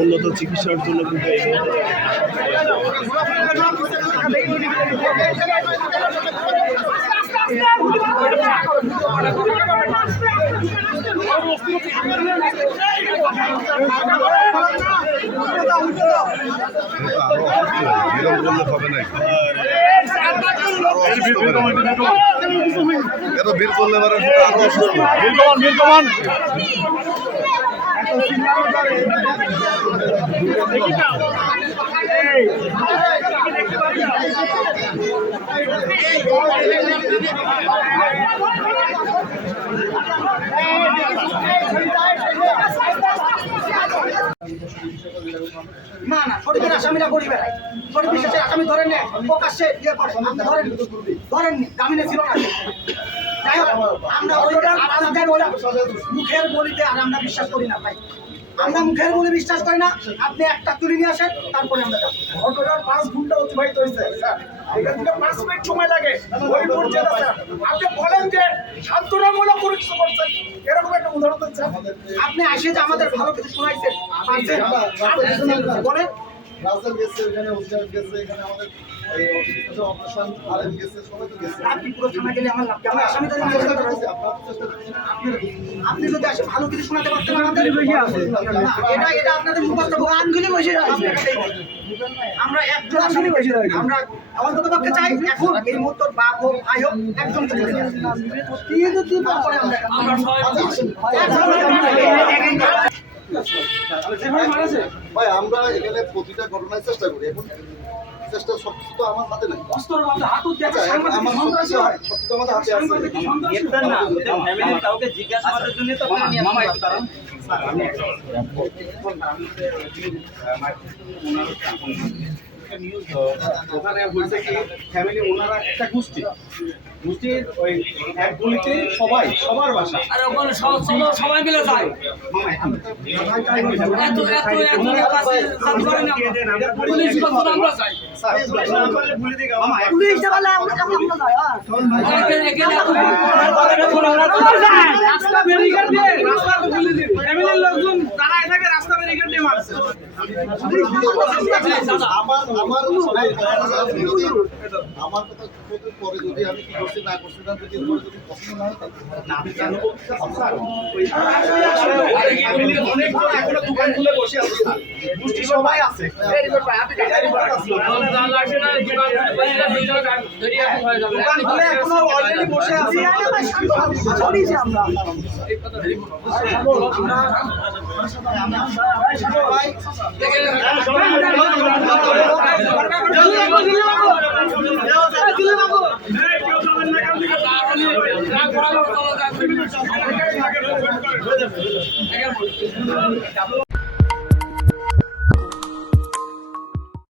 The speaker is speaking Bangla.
উন্নত চিকিৎসার জন্য কিন্তু এই এত বিল করলে আরো অসুস্থ না না শরীফের আসামিরা করি বেড়ায় শরীফ বিশ্বাসের আসামি ধরেন নেয় প্রকাশ্যে ইয়ে করে আপনি ধরেননি জামিনে ছিল না যাই হোক আমরা আপনাদের মুখের বলিতে আর আমরা বিশ্বাস করি না ভাই আমরা মুখের বলে বিশ্বাস করি না আপনি একটা তুলে নিয়ে আসেন তারপরে আমরা যাবো ঘটনার 5 ঘন্টা অতিবাহিত হয়েছে এখান থেকে 5 মিনিট সময় লাগে ওই পর্যন্ত আপনি বলেন যে শান্তনামূলক পরীক্ষা করছেন এরকম একটা উদাহরণ দিচ্ছেন আপনি আসে যে আমাদের ভালো কিছু শোনাইছেন বলেন রাজধানী গেছে এখানে অভিযান গেছে এখানে আমাদের এই অপারেশন আরএম গেছে সবাই তো গেছে আপনি পুরো থানা গেলে আমার লাভ আমার আসামি ধরে আপনি যদি আসে ভালো কিছু শোনাতে পারতেন আমাদের এটা আপনাদের মুখস্থ গানগুলি বসে আমরা একজন আসামি বসে আমরা অন্তত পক্ষে চাই এখন এই মুহূর্তে বাপ হোক ভাই হোক একজন ভাই আমরা এখানে প্রতিটা ঘটনায় চেষ্টা করি এখন চেষ্টা সবকিছু তো আমার হাতে নাই আমার সবকিছু আমাদের হাতে আছে কাউকে জিজ্ঞাসা করার জন্য তো মামা একটু কারণ ওখানে বলছে কি ফ্যামিলি ওনারা একটা গোষ্ঠীর ওই এক গলিতে সবার বাসা আর ওখানে সবাই মিলে যায় লোকজন দাঁড়ায় থাকে রাস্তা ব্যারিকেড দিয়ে মারছে আমার কথা পরে যদি আমি কি করছি না করছি না যদি পছন্দ না হয় অনেক এখনো দোকান খুলে বসে আছে গোষ্ঠী সবাই আছে দোকান খুলে এখনো অলরেডি বসে আছে আমরা